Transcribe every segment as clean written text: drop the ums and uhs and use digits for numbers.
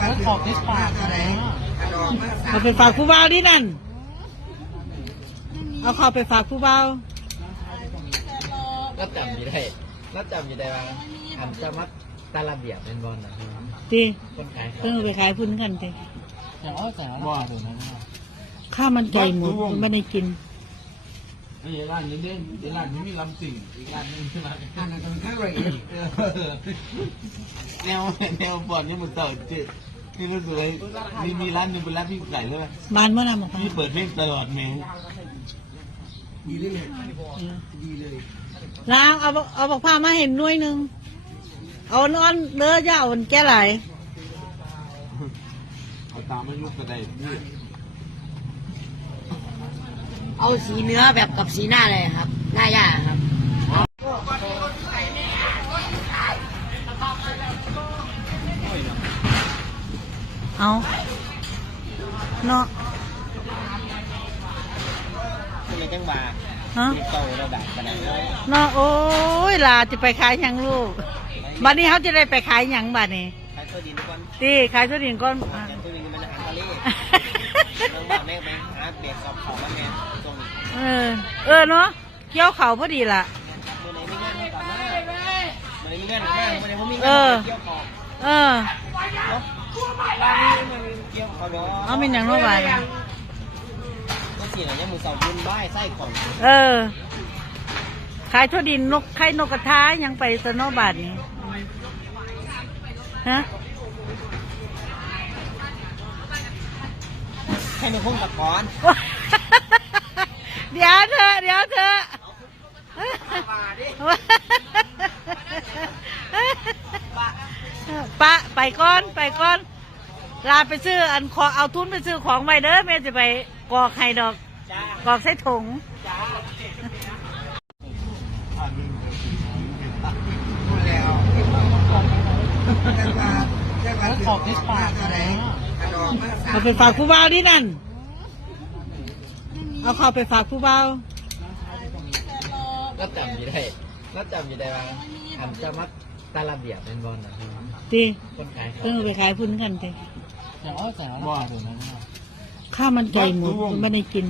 แล้วขอบที่ปากอะไรเอาไปฝากผู้บ่าวดินั่นเอาเข้าไปฝากผู้บ่าวก็จำอยู่ได้ว่าอันจะมัดตาระเบียบเป็นบอลนะตีคนขายไปขายพุ่นกันตีอย่างอ้อแต่ว่าเดี๋ยวนะข้ามันไก่หมดไม่ได้กินไอ้ร้านนี้เด่นร้านนี้มีลำสิ่งอีกร้านนึงใช่ไหมร้านนั้นต้องข้าวอะไรแนวบอลนี่มันต่อจืดที่รู้สึกเลยมีร้านนึงเป็นร้านพี่ไก่เลยบานเมื่อไหร่มาพี่เปิดเพลงตลอดแมวดีเลยดีเลยล้างเอาบอกผ้ามาเห็นหน่วยหนึ่งเอานอนเลือจะเอาแก่ไหลเอาตามไม่ยุกกระไดพี่เอาสีเนื้อแบบกับสีหน้าเลยครับหน้าย่าครับเอาเนาะมีจังบาฮะโตระดับขนาดนั้นเนาะโอ้ยลาจะไปขายหยังลูกบัดนี้เขาจะได้ไปขายหยังบัดนี้ขายตัวดินก่อนตีขายตัวดินก่อนตัวดินมันอาหารทะเลน้องบอกแม่ไปหาเบ็ดสอบเขาแล้วแม่ตรงนี้เนาะเกี่ยวเขาพอดีล่ะเมื่อไหร่มีงานก่อนนะเมื่อไหร่มีงานก่อนนะเมื่อไหร่ผมมีงานเกี่ยวเขาเกี่ยวเขาเนาะเอาเป็นอย่างโน้นไปก็สิเนี่ยมือสองบุญบ้ายไส้ของขายทั่วดินนกไข่นกกระทายังไปสนอบาทนี่ฮะให้มันพุ่งตะกอนเดี๋ยวเธอปะไปก่อนลาไปซื้ออันขอเอาทุนไปซื้อของไปเด้อแม่จะไปกอกไข่ดอกกอกใส่ถุงขอบที่ปากอะไรเอาไปฝากผู้บ่าวดินั่นเอาเข้าไปฝากผู้บ่าวก็จำอยู่ได้ว่าอันจะมัดตาระเบียบเป็นบอลนะตีคนขายไปขายพุ่นกันตีอย่างอ้อแต่ว่าเดี๋ยวนะข้ามันไก่หมดไม่ได้กิน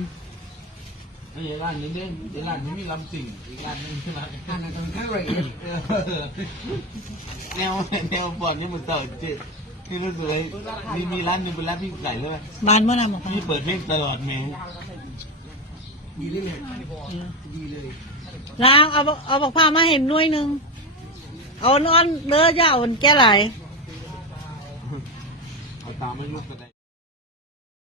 ไอ้ร้านนี้เด่นร้านนี้มีลำสิ่งอีกร้านนึงใช่ไหมร้านนั้นต้องข้าวอะไรแนวบอลนี่มันต่อจืดที่รู้สึกเลยมีร้านนึงเป็นร้านพี่ไก่เลยบานเมื่อไหร่มาพี่เปิดเพลงตลอดแมวดีเลยดีเลยล้างเอาบอกผ้ามาเห็นหน่วยหนึ่งเอานอนเลือจะเอาแก่ไหลเอาตามไม่ยุกกระได